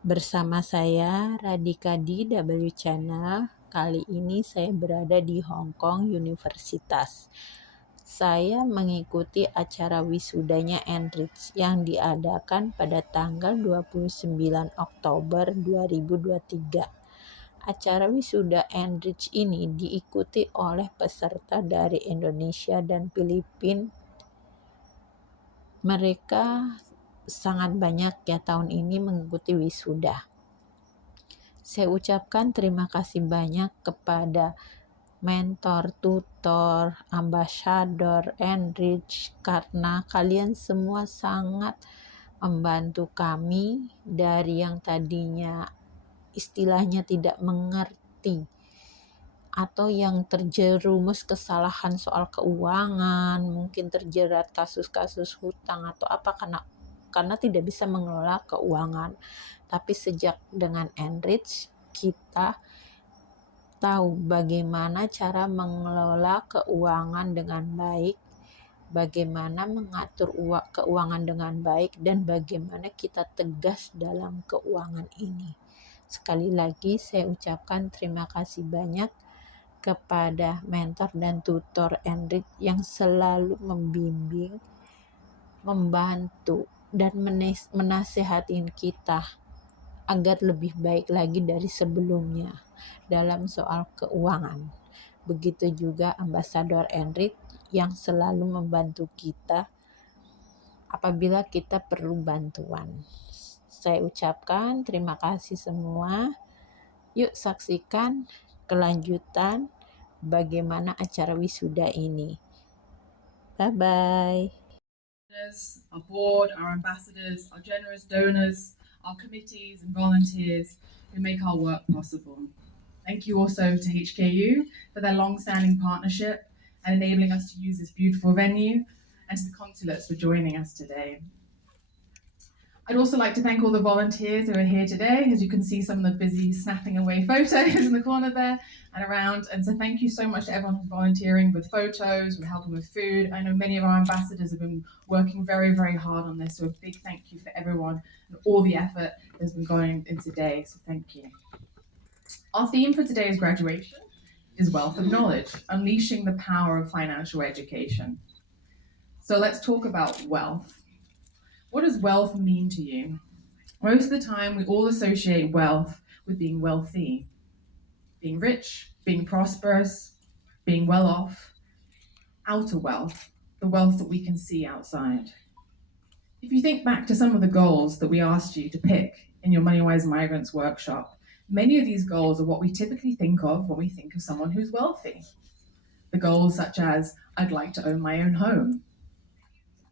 Bersama saya Radika di W Channel. Kali ini saya berada di Hong Kong Universitas. Saya mengikuti acara wisudanya Enrich yang diadakan pada tanggal 29 Oktober 2023. Acara wisuda Enrich ini diikuti oleh peserta dari Indonesia dan Filipina. Mereka sangat banyak ya tahun ini mengikuti wisuda. Saya ucapkan terima kasih banyak kepada mentor, tutor, ambasador, Enrich, karena kalian semua sangat membantu kami dari yang tadinya istilahnya tidak mengerti atau yang terjerumus kesalahan soal keuangan, mungkin terjerat kasus-kasus hutang atau apa karena tidak bisa mengelola keuangan. Tapi sejak dengan Enrich, kita tahu bagaimana cara mengelola keuangan dengan baik, bagaimana mengatur keuangan dengan baik, dan bagaimana kita tegas dalam keuangan ini. Sekali lagi saya ucapkan terima kasih banyak kepada mentor dan tutor Enrich yang selalu membimbing, membantu, dan menasihatin kita agar lebih baik lagi dari sebelumnya dalam soal keuangan. Begitu juga ambasador Enrich yang selalu membantu kita apabila kita perlu bantuan. Saya ucapkan terima kasih semua. Yuk saksikan kelanjutan bagaimana acara wisuda ini. Bye-bye. Our board, our ambassadors, our generous donors, our committees and volunteers who make our work possible. Thank you also to HKU for their long-standing partnership and enabling us to use this beautiful venue, and to the consulates for joining us today. I'd also like to thank all the volunteers who are here today. As you can see, some of the busy snapping away photos in the corner there and around. And so thank you so much to everyone who's volunteering with photos, with helping with food. I know many of our ambassadors have been working very, very hard on this. So a big thank you for everyone and all the effort that's been going in today. So thank you. Our theme for today's graduation is Wealth of Knowledge, Unleashing the Power of Financial Education. So let's talk about wealth. What does wealth mean to you? Most of the time, we all associate wealth with being wealthy, being rich, being prosperous, being well off, outer wealth, the wealth that we can see outside. If you think back to some of the goals that we asked you to pick in your MoneyWise Migrants workshop, many of these goals are what we typically think of when we think of someone who's wealthy. The goals such as, I'd like to own my own home.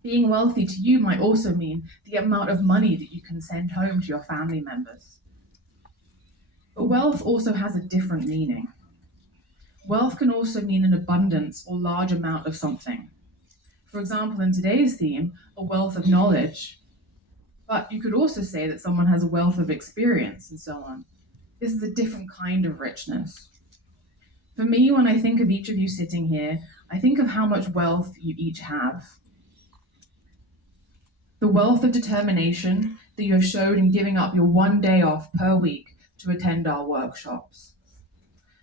Being wealthy to you might also mean the amount of money that you can send home to your family members. But wealth also has a different meaning. Wealth can also mean an abundance or large amount of something. For example, in today's theme, a wealth of knowledge. But you could also say that someone has a wealth of experience and so on. This is a different kind of richness. For me, when I think of each of you sitting here, I think of how much wealth you each have. The wealth of determination that you have showed in giving up your one day off per week to attend our workshops.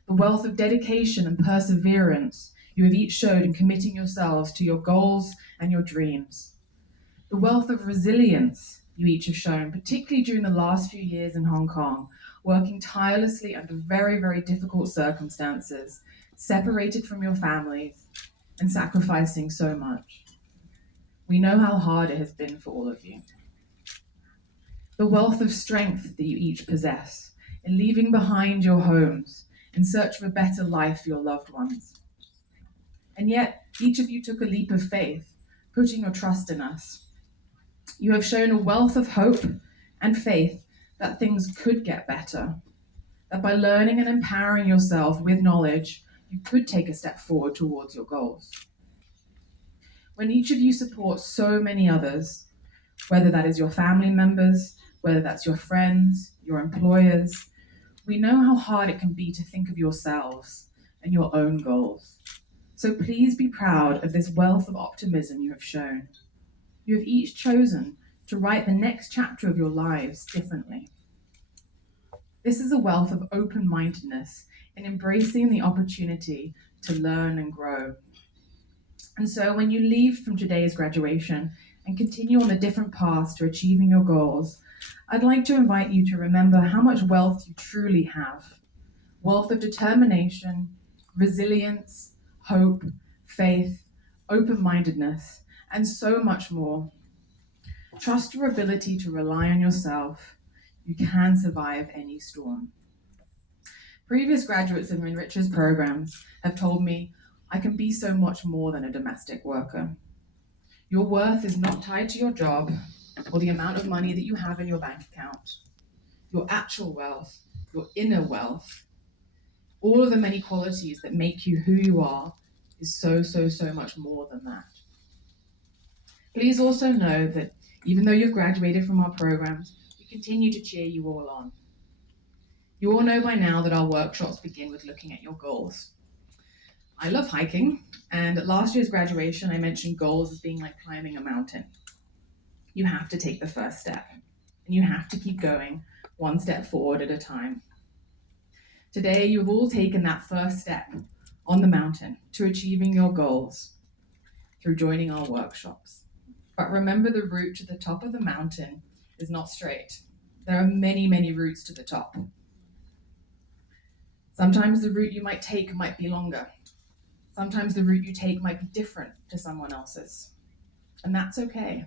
The wealth of dedication and perseverance you have each showed in committing yourselves to your goals and your dreams. The wealth of resilience you each have shown, particularly during the last few years in Hong Kong, working tirelessly under very, very difficult circumstances, separated from your families, and sacrificing so much. We know how hard it has been for all of you. The wealth of strength that you each possess in leaving behind your homes in search of a better life for your loved ones. And yet, each of you took a leap of faith, putting your trust in us. You have shown a wealth of hope and faith that things could get better, that by learning and empowering yourself with knowledge, you could take a step forward towards your goals. When each of you supports so many others, whether that is your family members, whether that's your friends, your employers, we know how hard it can be to think of yourselves and your own goals. So please be proud of this wealth of optimism you have shown. You have each chosen to write the next chapter of your lives differently. This is a wealth of open mindedness in embracing the opportunity to learn and grow. And so, when you leave from today's graduation and continue on the different paths to achieving your goals, I'd like to invite you to remember how much wealth you truly have: wealth of determination, resilience, hope, faith, open mindedness, and so much more. Trust your ability to rely on yourself. You can survive any storm. Previous graduates of Enrichers programs have told me I can be so much more than a domestic worker. Your worth is not tied to your job or the amount of money that you have in your bank account. Your actual wealth, your inner wealth, all of the many qualities that make you who you are is so, so, so much more than that. Please also know that even though you've graduated from our programs, we continue to cheer you all on. You all know by now that our workshops begin with looking at your goals. I love hiking, and at last year's graduation, I mentioned goals as being like climbing a mountain. You have to take the first step, and you have to keep going one step forward at a time. Today, you've all taken that first step on the mountain to achieving your goals through joining our workshops. But remember, the route to the top of the mountain is not straight. There are many, many routes to the top. Sometimes the route you might take might be longer. Sometimes the route you take might be different to someone else's. And that's okay.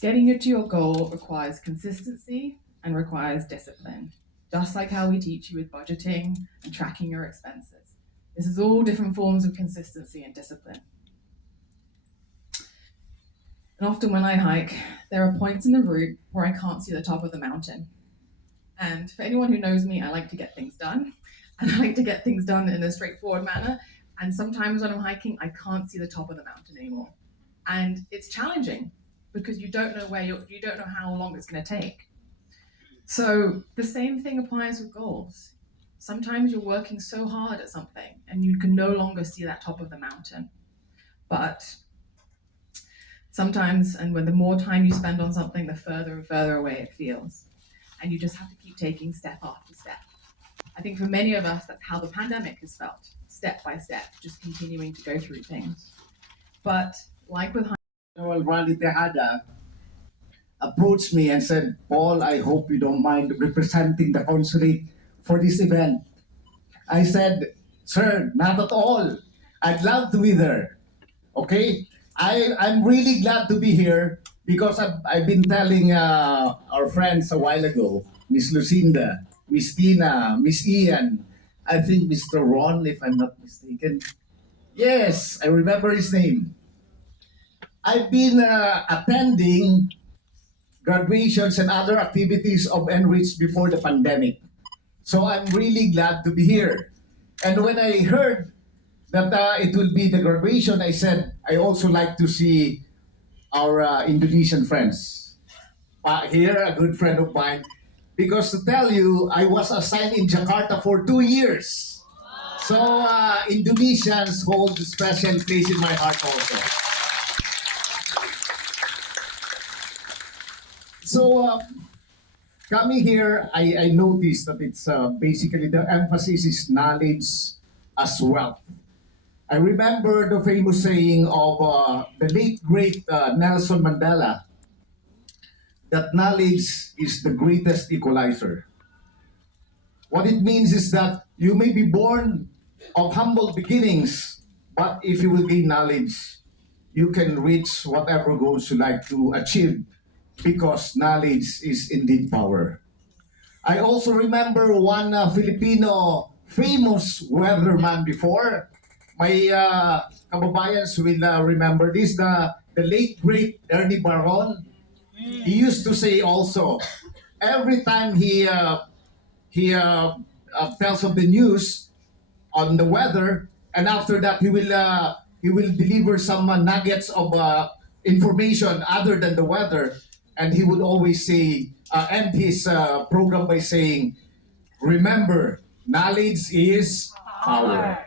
Getting you to your goal requires consistency and requires discipline, just like how we teach you with budgeting and tracking your expenses. This is all different forms of consistency and discipline. And often when I hike, there are points in the route where I can't see the top of the mountain. And for anyone who knows me, I like to get things done. And I like to get things done in a straightforward manner. And sometimes when I'm hiking, I can't see the top of the mountain anymore. And it's challenging because you don't know you don't know how long it's going to take. So the same thing applies with goals. Sometimes you're working so hard at something and you can no longer see that top of the mountain. But sometimes, and when the more time you spend on something, the further and further away it feels. And you just have to keep taking step after step. I think for many of us, that's how the pandemic has felt, step by step, just continuing to go through things. But like with General Randy Tejada approached me and said, Paul, I hope you don't mind representing the consulate for this event. I said, sir, not at all. I'd love to be there. Okay? I'm really glad to be here because I've been telling our friends a while ago, Miss Lucinda, Miss Tina, Miss Ian, I think Mr. Ron, if I'm not mistaken. Yes, I remember his name. I've been attending graduations and other activities of Enrich before the pandemic. So I'm really glad to be here. And when I heard that it will be the graduation, I said, I also like to see our Indonesian friends. Here, a good friend of mine, because to tell you, I was assigned in Jakarta for 2 years. So Indonesians hold a special place in my heart also. So coming here, I noticed that it's basically the emphasis is knowledge as wealth. I remember the famous saying of the late great Nelson Mandela that knowledge is the greatest equalizer. What it means is that you may be born of humble beginnings, but if you will gain knowledge, you can reach whatever goals you like to achieve because knowledge is indeed power. I also remember one Filipino famous weatherman before. My kababayans will remember this, the late great Ernie Baron. He used to say also, every time he tells of the news on the weather, and after that he will deliver some nuggets of information other than the weather, and he would always say end his program by saying, "Remember, knowledge is power."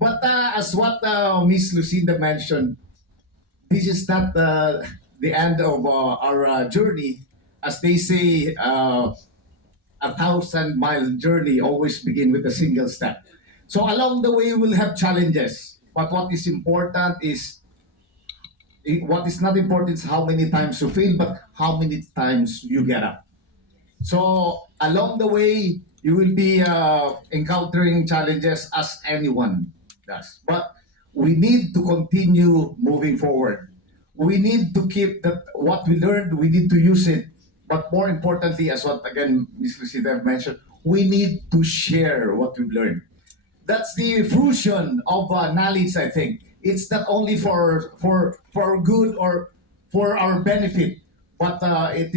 But as what Miss Lucinda mentioned, this is not the end of our journey. As they say, 1,000-mile journey always begin with a single step. So along the way, we'll have challenges. But what is not important is how many times you fail, but how many times you get up. So along the way, you will be encountering challenges as anyone does. But we need to continue moving forward. We need to keep that what we learned. We need to use it. But more importantly, as what again Ms. Lucida mentioned, we need to share what we've learned. That's the fruition of knowledge. I think it's not only for good or for our benefit, but it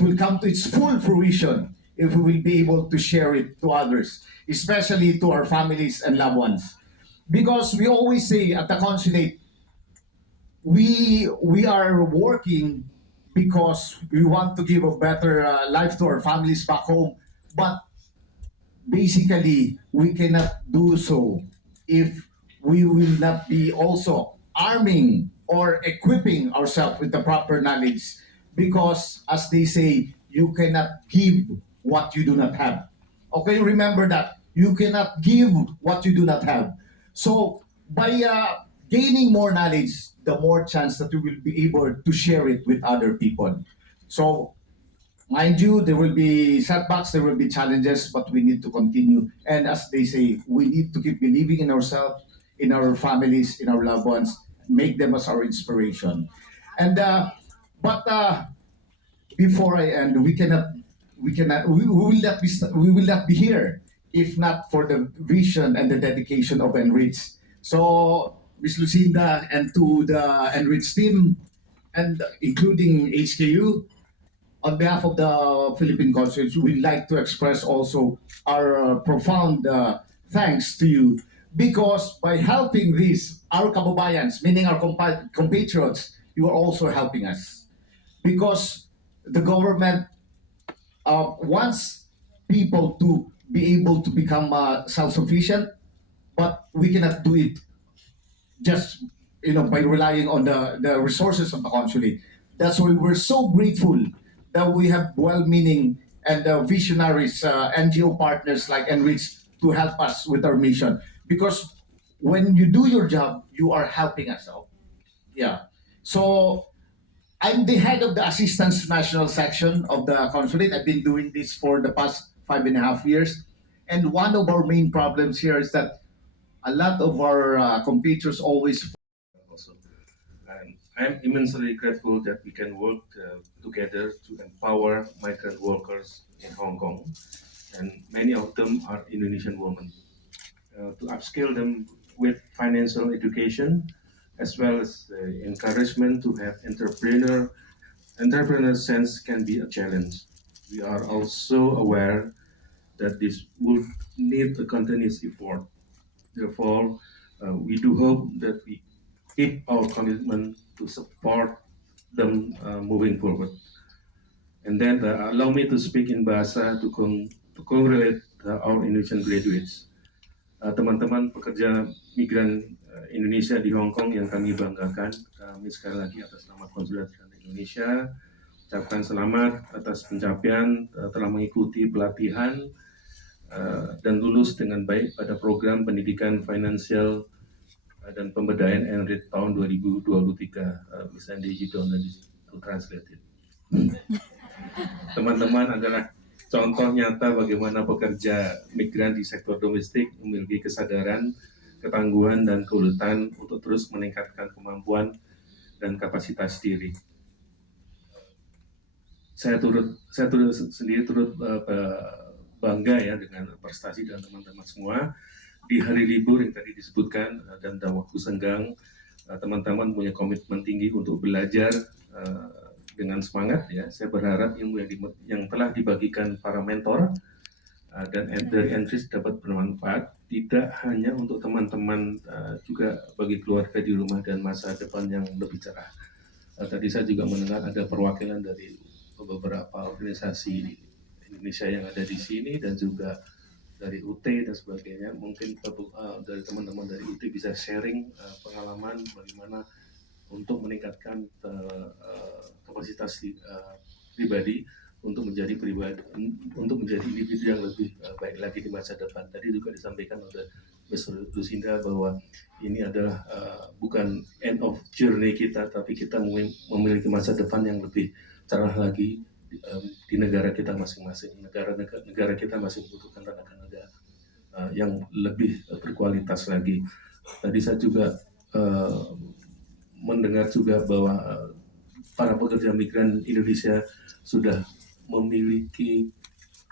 will come to its full fruition if we will be able to share it to others, especially to our families and loved ones. Because we always say at the consulate, we are working because we want to give a better life to our families back home, but basically we cannot do so if we will not be also arming or equipping ourselves with the proper knowledge, because as they say, you cannot give what you do not have. Okay, remember that you cannot give what you do not have. So by gaining more knowledge, the more chance that you will be able to share it with other people. So mind you, there will be setbacks, there will be challenges, but we need to continue. And as they say, we need to keep believing in ourselves, in our families, in our loved ones, make them as our inspiration. And but before I end, we will not be here if not for the vision and the dedication of Enrich. So Miss Lucinda and to the Enrich team, and including HKU, on behalf of the Philippine Consulate, we'd like to express also our profound thanks to you, because by helping these, our kababayans, meaning our compatriots, you are also helping us. Because the government wants people to be able to become self-sufficient, but we cannot do it just by relying on the resources of the consulate. That's why we're so grateful that we have well-meaning and visionaries, NGO partners like Enrich to help us with our mission. Because when you do your job, you are helping us out. Yeah. So I'm the head of the Assistance National Section of the consulate. I've been doing this for the past 5.5 years. And one of our main problems here is that a lot of our compatriots always also. And I'm immensely grateful that we can work together to empower migrant workers in Hong Kong, and many of them are Indonesian women, to upskill them with financial education as well as encouragement to have entrepreneur sense can be a challenge. We are also aware that this would need a continuous effort. Therefore, we do hope that we keep our commitment to support them moving forward. And then allow me to speak in Bahasa to congratulate our Indonesian graduates. Teman-teman pekerja migran Indonesia di Hong Kong yang kami banggakan, kami sekali lagi atas nama Konsulat Jenderal Indonesia ucapkan selamat atas pencapaian telah mengikuti pelatihan dan lulus dengan baik pada program pendidikan finansial dan pemberdayaan Enrit tahun 2023. Misalnya di Jidon dan to translate it. Teman-teman adalah contoh nyata bagaimana pekerja migran di sektor domestik memiliki kesadaran, ketangguhan, dan keuletan untuk terus meningkatkan kemampuan dan kapasitas diri. Saya sendiri turut bangga ya dengan prestasi dan teman-teman semua. Di hari libur yang tadi disebutkan dan dalam waktu senggang, teman-teman punya komitmen tinggi untuk belajar dengan semangat ya. Saya berharap ilmu yang telah dibagikan para mentor dan dari Enrich dapat bermanfaat tidak hanya untuk teman-teman, juga bagi keluarga di rumah dan masa depan yang lebih cerah. Tadi saya juga mendengar ada perwakilan dari beberapa organisasi Indonesia yang ada di sini dan juga dari UT dan sebagainya. Mungkin dari teman-teman dari UT bisa sharing pengalaman bagaimana untuk meningkatkan kapasitas pribadi untuk menjadi pribadi, untuk menjadi individu yang lebih baik lagi di masa depan. Tadi juga disampaikan oleh Ms. Lucinda bahwa ini adalah bukan end of journey kita, tapi kita memiliki masa depan yang lebih cerah lagi di negara kita masing-masing. Negara kita masih membutuhkan tenaga yang lebih berkualitas lagi. Tadi saya juga mendengar juga bahwa para pekerja migran Indonesia sudah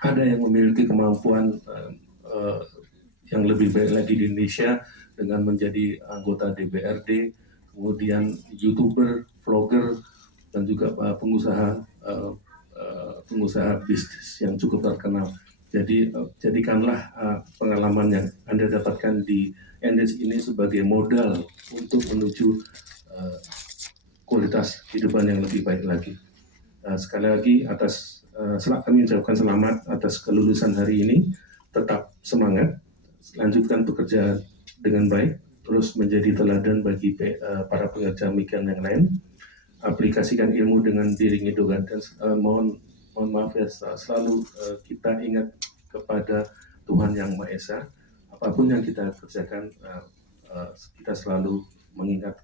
ada yang memiliki kemampuan yang lebih baik lagi di Indonesia dengan menjadi anggota DPRD, kemudian YouTuber, vlogger, dan juga pengusaha bisnis yang cukup terkenal. Jadi jadikanlah pengalaman yang Anda dapatkan di NDS ini sebagai modal untuk menuju kualitas kehidupan yang lebih baik lagi. Sekali lagi kami ucapkan selamat atas kelulusan hari ini. Tetap semangat, lanjutkan pekerjaan dengan baik, terus menjadi teladan bagi para pekerja migran yang lain. Aplikasikan ilmu dengan diiringi doa dan mohon maaf ya, selalu kita ingat kepada Tuhan Yang Maha Esa. Apapun yang kita kerjakan, kita selalu mengingat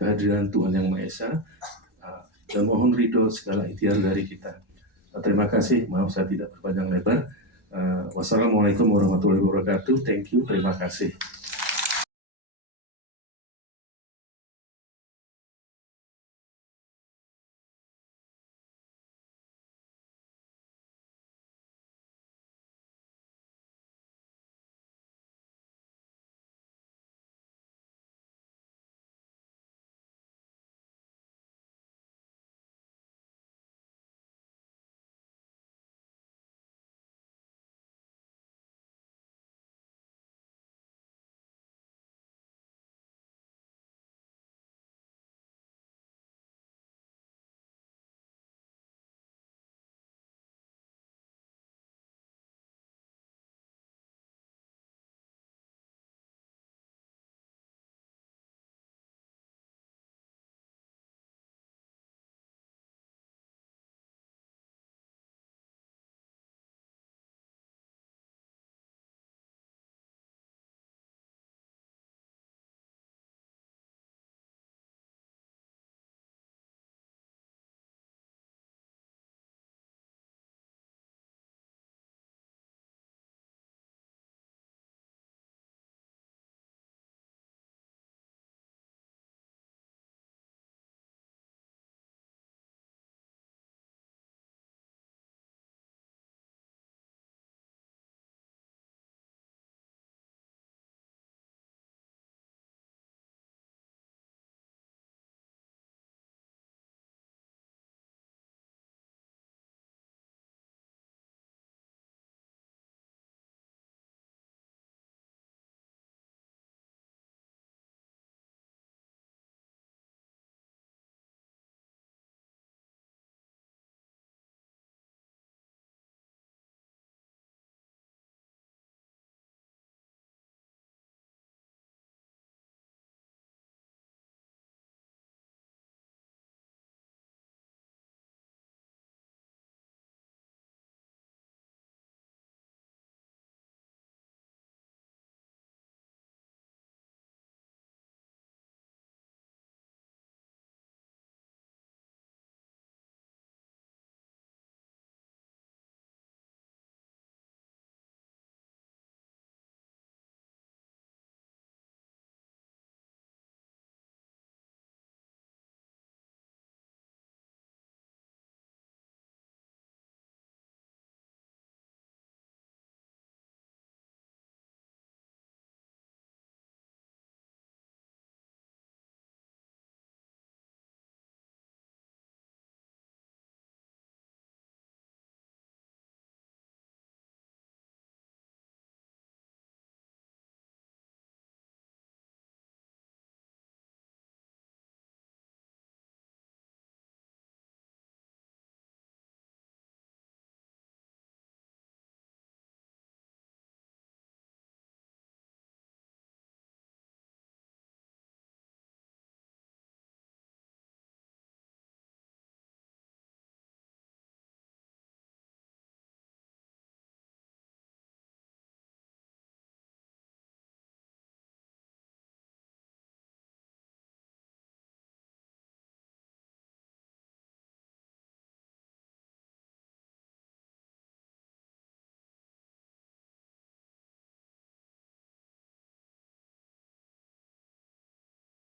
kehadiran Tuhan Yang Maha Esa, dan mohon ridho segala ikhtiar dari kita. Terima kasih, maaf saya tidak berpanjang lebar. Wassalamualaikum warahmatullahi wabarakatuh. Thank you, terima kasih.